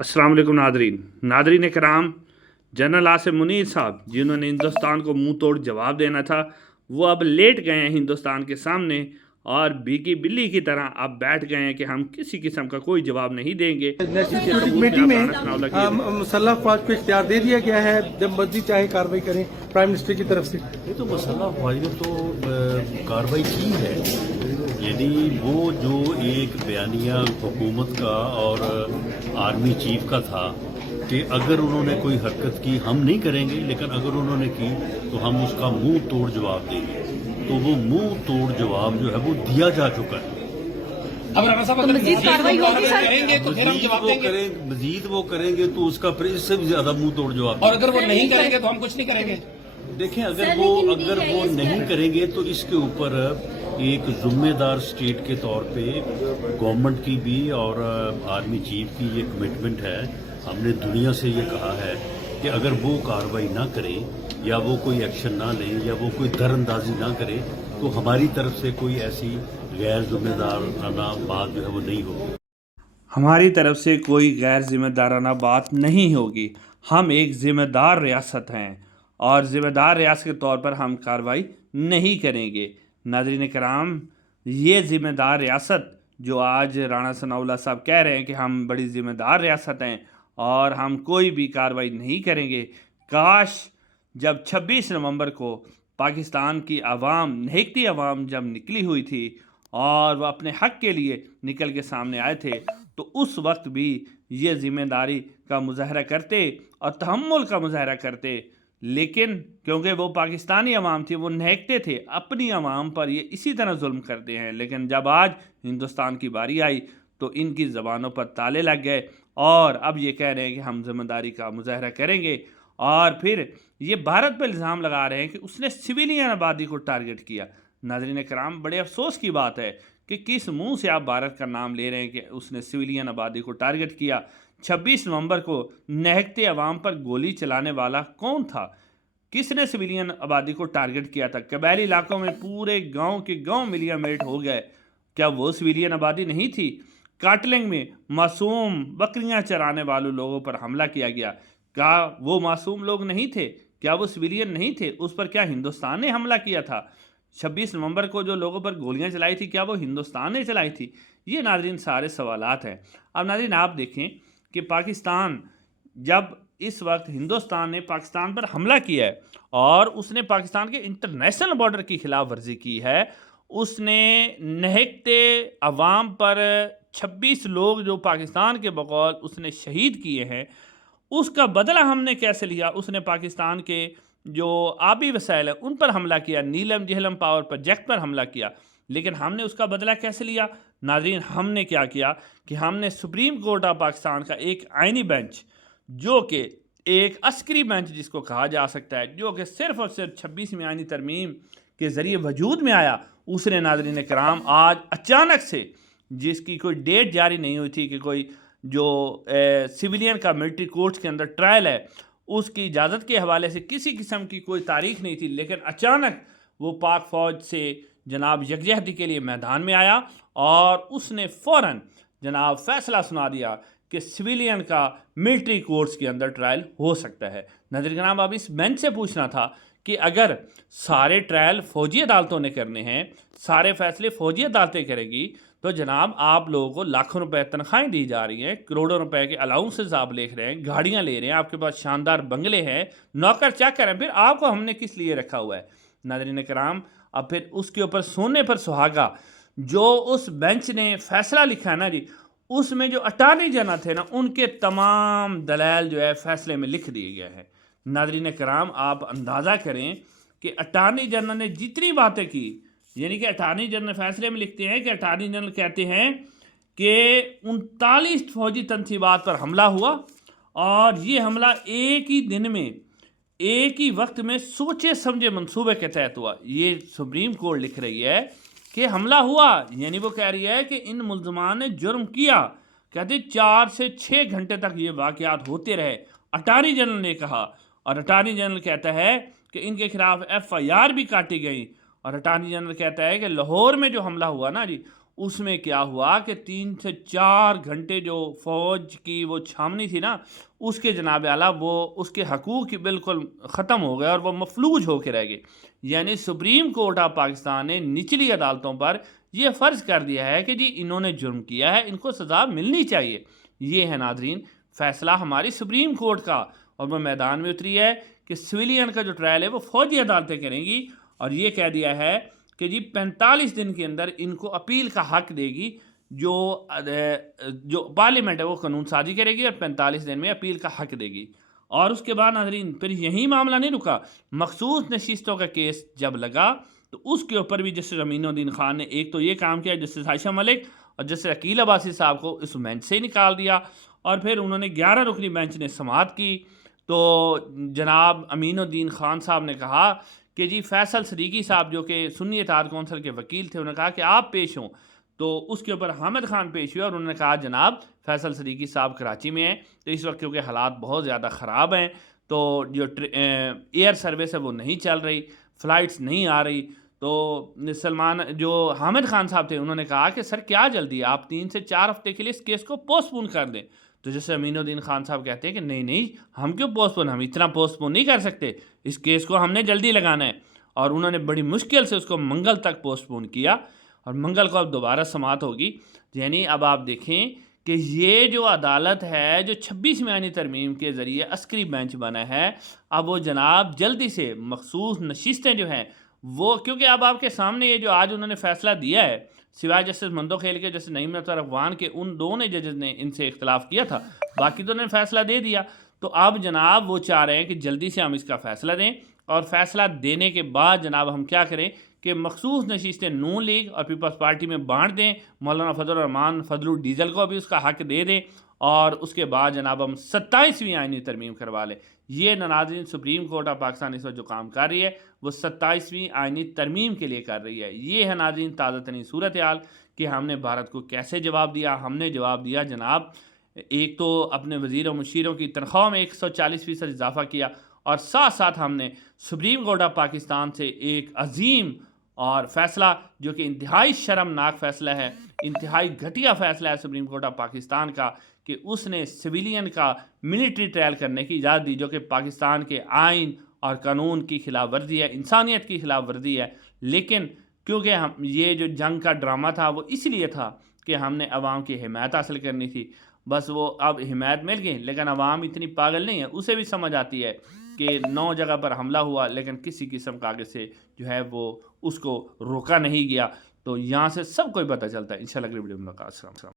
अस्सलाम वालेकुम नादरीन कराम। जनरल आसिम मुनीर साहब जिन्होंने हिंदुस्तान को मुंह तोड़ जवाब देना था, वो अब लेट गए हैं हिंदुस्तान के सामने और भीगी बिल्ली की तरह अब बैठ गए हैं कि हम किसी किस्म का कोई जवाब नहीं देंगे। नेशनल इसके सिक्योरिटी सबूत कमेटी में में आप राना सनाउल्लाह की मुसल्लह अफवाज को इख्तियार दे दिया गया है, जब मर्जी चाहे कार्रवाई करें प्राइम मिनिस्टर की तरफ से। ये तो मुसल्लह अफवाज ने तो कार्रवाई की है, यानी वो जो एक बयानिया हुकूमत का और आर्मी चीफ का था कि अगर उन्होंने कोई हरकत की हम नहीं करेंगे, लेकिन अगर उन्होंने की तो हम उसका मुंह तोड़ जवाब देंगे। तो वो मुंह तोड़ जवाब जो है वो दिया जा चुका है। अब राणा साहब अगर मजीद कार्रवाई होगी सर करेंगे तो फिर हम जवाब देंगे। मजीद वो करेंगे तो उसका फिर इससे भी ज्यादा मुंह तोड़ जवाब। और अगर वो नहीं करेंगे तो हम कुछ नहीं करेंगे। देखें, अगर वो नहीं करेंगे तो इसके ऊपर एक जिम्मेदार स्टेट के तौर पे गवर्नमेंट की भी और आर्मी चीफ की ये कमिटमेंट है। हमने दुनिया से ये कहा है कि अगर वो कार्रवाई ना करें या वो कोई एक्शन ना लें या वो कोई दरअंदाजी ना करे तो हमारी तरफ से कोई ऐसी गैर जिम्मेदाराना बात जो है वो नहीं होगी। हमारी तरफ से कोई गैर जिम्मेदाराना बात नहीं होगी। हम एक ज़िम्मेदार रियासत हैं और ज़िम्मेदार रियासत के तौर पर हम कार्रवाई नहीं करेंगे। नाज़रीन कराम, ये ज़िम्मेदार रियासत जो आज राणा सनाउल्लाह साहब कह रहे हैं कि हम बड़ी ज़िम्मेदार रियासत हैं और हम कोई भी कार्रवाई नहीं करेंगे, काश जब 26 नवंबर को पाकिस्तान की आवाम, नहकती आवाम जब निकली हुई थी और वह अपने हक़ के लिए निकल के सामने आए थे, तो उस वक्त भी ये ज़िम्मेदारी का मुजाहरा करते और तहम्मुल का मुजाहरा करते। लेकिन क्योंकि वो पाकिस्तानी अवाम थी, वो नहकते थे, अपनी अवाम पर ये इसी तरह जुल्म करते हैं। लेकिन जब आज हिंदुस्तान की बारी आई तो इनकी ज़बानों पर ताले लग गए और अब ये कह रहे हैं कि हम ज़िम्मेदारी का मुजाहरा करेंगे। और फिर ये भारत पर इल्ज़ाम लगा रहे हैं कि उसने सिविलियन आबादी को टारगेट किया। नाज़रीन कराम, बड़े अफसोस की बात है कि किस मुंह से आप भारत का नाम ले रहे हैं कि उसने सिविलियन आबादी को टारगेट किया। 26 नवंबर को नहकते अवाम पर गोली चलाने वाला कौन था? किसने सिविलियन आबादी को टारगेट किया था? कबायली इलाकों में पूरे गांव के गांव मिलिया मेट हो गए। क्या वो सिविलियन आबादी नहीं थी? काटलिंग में मासूम बकरियां चराने वाले लोगों पर हमला किया गया। क्या वो मासूम लोग नहीं थे? क्या वो सिविलियन नहीं थे? उस पर क्या हिंदुस्तान ने हमला किया था? 26 नवंबर को जो लोगों पर गोलियां चलाई थी, क्या वो हिंदुस्तान ने चलाई थी? ये नाज़रीन सारे सवालात हैं। अब नाज़रीन आप देखें कि पाकिस्तान, जब इस वक्त हिंदुस्तान ने पाकिस्तान पर हमला किया है और उसने पाकिस्तान के इंटरनेशनल बॉर्डर की खिलाफ वर्जी की है, उसने नहकते अवाम पर 26 लोग जो पाकिस्तान के बकौल उसने शहीद किए हैं, उसका बदला हमने कैसे लिया? उसने पाकिस्तान के जो आबी वसाइल हैं उन पर हमला किया, नीलम झेलम पावर प्रोजेक्ट पर हमला किया, लेकिन हमने उसका बदला कैसे लिया? नाज़रीन, हमने क्या किया कि हमने सुप्रीम कोर्ट ऑफ पाकिस्तान का एक आइनी बेंच, जो कि एक अस्करी बेंच जिसको कहा जा सकता है, जो कि सिर्फ़ और सिर्फ 26वीं आइनी तरमीम के ज़रिए वजूद में आया, उसने नाज़रीन कराम आज अचानक से, जिसकी कोई डेट जारी नहीं हुई थी कि कोई जो सिविलियन का मिलिट्री कोर्ट्स के अंदर ट्रायल है उसकी इजाज़त के हवाले से किसी किस्म की कोई तारीख नहीं थी, लेकिन अचानक वो पाक फ़ौज से जनाब यकजहती के लिए मैदान में आया और उसने फ़ौरन जनाब फ़ैसला सुना दिया कि सिविलियन का मिलिट्री कोर्ट्स के अंदर ट्रायल हो सकता है। नाज़रीन कराम, अब इस बेंच से पूछना था कि अगर सारे ट्रायल फ़ौजी अदालतों ने करने हैं, सारे फ़ैसले फ़ौजी अदालतें करेंगी, तो जनाब आप लोगों को लाखों रुपए तनख्वाहें दी जा रही हैं, करोड़ों रुपए के अलाउंसेस आप ले रहे हैं, गाड़ियां ले रहे हैं, आपके पास शानदार बंगले हैं, नौकर चाकर हैं, फिर आपको हमने किस लिए रखा हुआ है? नाज़रीन कराम, अब फिर उसके ऊपर सोने पर सुहागा जो उस बेंच ने फ़ैसला लिखा है ना जी, उसमें जो अटॉर्नी जनरल थे ना, उनके तमाम दलाइल जो है फ़ैसले में लिख दिए गए हैं। नाज़रीन कराम, आप अंदाज़ा करें कि अटॉर्नी जनरल ने जितनी बातें की, यानी कि अटॉर्नी जनरल फैसले में लिखते हैं कि अटॉर्नी जनरल कहते हैं कि 39 फौजी तनसीबात पर हमला हुआ और ये हमला एक ही दिन में, एक ही वक्त में सोचे समझे मंसूबे के तहत हुआ। ये सुप्रीम कोर्ट लिख रही है कि हमला हुआ, यानी वो कह रही है कि इन मुल्ज़मान ने जुर्म किया। कहते 4 से 6 घंटे तक ये वाक़यात होते रहे, अटॉर्नी जनरल ने कहा। और अटॉर्नी जनरल कहता है कि इनके खिलाफ FIR भी काटी गई। और अटॉर्नी जनरल कहता है कि लाहौर में जो हमला हुआ ना जी, اس میں کیا ہوا کہ 3 سے 4 گھنٹے جو فوج کی وہ چھاونی تھی نا، اس کے جناب اعلیٰ وہ اس کے حقوق بالکل ختم ہو گئے اور وہ مفلوج ہو کے رہ گئے. یعنی سپریم کورٹ آف پاکستان نے نچلی عدالتوں پر یہ فرض کر دیا ہے کہ جی انہوں نے جرم کیا ہے، ان کو سزا ملنی چاہیے. یہ ہے ناظرین فیصلہ ہماری سپریم کورٹ کا، اور وہ میدان میں اتری ہے کہ سویلین کا جو ٹرائل ہے وہ فوجی عدالتیں کریں گی، اور یہ کہہ دیا ہے کہ جی 45 دن کے اندر ان کو اپیل کا حق دے گی. جو پارلیمنٹ ہے وہ قانون سازی کرے گی اور 45 دن میں اپیل کا حق دے گی. اور اس کے بعد ناظرین پھر یہی معاملہ نہیں رکا، مخصوص نشستوں کا کیس جب لگا تو اس کے اوپر بھی جسٹس امین الدین خان نے ایک تو یہ کام کیا، جسٹس عائشہ ملک اور جسٹس عقیل عباسی صاحب کو اس بینچ سے نکال دیا، اور پھر انہوں نے 11 رکنی بینچ نے سماعت کی. تو جناب امین الدین خان صاحب نے کہا کہ جی فیصل صدیقی صاحب جو کہ سنی اتحاد کونسل کے وکیل تھے، انہوں نے کہا کہ آپ پیش ہوں. تو اس کے اوپر حامد خان پیش ہوئے اور انہوں نے کہا جناب فیصل صدیقی صاحب کراچی میں ہیں، تو اس وقت کیونکہ حالات بہت زیادہ خراب ہیں تو جو ایئر سروس ہے وہ نہیں چل رہی، فلائٹس نہیں آ رہی. تو جو حامد خان صاحب تھے انہوں نے کہا کہ سر کیا جلدی ہے، آپ 3 سے 4 ہفتے کے لیے اس کیس کو پوسٹ پون کر دیں. تو جیسے امین الدین خان صاحب کہتے ہیں کہ نہیں ہم کیوں پوسٹ پون، ہم اتنا پوسٹ پون نہیں کر سکتے، اس کیس کو ہم نے جلدی لگانا ہے. اور انہوں نے بڑی مشکل سے اس کو منگل تک پوسٹ پون کیا، اور منگل کو اب دوبارہ سماعت ہوگی. یعنی اب آپ دیکھیں کہ یہ جو عدالت ہے جو 26ویں آئینی ترمیم کے ذریعے عسکری بینچ بنا ہے، اب وہ جناب جلدی سے مخصوص نشستیں جو ہیں وہ، کیونکہ اب آپ کے سامنے یہ جو آج انہوں نے فیصلہ دیا ہے، سوائے جسٹس مندو خیل کے، جسٹس نعیم اختر افغان کے، ان دو نے ججز نے ان سے اختلاف کیا تھا، باقی تو انہوں نے فیصلہ دے دیا. تو اب جناب وہ چاہ رہے ہیں کہ جلدی سے ہم اس کا فیصلہ دیں، اور فیصلہ دینے کے بعد جناب ہم کیا کریں کہ مخصوص نشستیں نون لیگ اور پیپلز پارٹی میں بانٹ دیں، مولانا فضل الرحمان فضل ڈیزل کو بھی اس کا حق دے دیں، اور اس کے بعد جناب ہم 27ویں آئینی ترمیم کروا لیں. یہ ناظرین سپریم کورٹ آف پاکستان اس وقت جو کام کر رہی ہے وہ 27ویں آئینی ترمیم کے لیے کر رہی ہے. یہ ہے ناظرین تازہ ترین صورتحال کہ ہم نے بھارت کو کیسے جواب دیا. ہم نے جواب دیا جناب ایک تو اپنے وزیر و مشیروں کی تنخواہ میں 140% اضافہ کیا، اور ساتھ ساتھ ہم نے سپریم کورٹ آف پاکستان سے ایک عظیم اور فیصلہ جو کہ انتہائی شرمناک فیصلہ ہے، انتہائی گھٹیا فیصلہ ہے سپریم کورٹ آف پاکستان کا، کہ اس نے سویلین کا ملٹری ٹرائل کرنے کی اجازت دی، جو کہ پاکستان کے آئین اور قانون کی خلاف ورزی ہے، انسانیت کی خلاف ورزی ہے. لیکن کیونکہ یہ جو جنگ کا ڈرامہ تھا وہ اس لیے تھا کہ ہم نے عوام کی حمایت حاصل کرنی تھی. بس وہ اب حمایت مل گئی، لیکن عوام اتنی پاگل نہیں ہے، اسے بھی سمجھ آتی ہے کہ 9 جگہ پر حملہ ہوا لیکن کسی قسم کا آگے سے جو ہے وہ اس کو روکا نہیں گیا. تو یہاں سے سب کوئی پتہ چلتا ہے. انشاءاللہ اگلی ویڈیو میں ملاقات.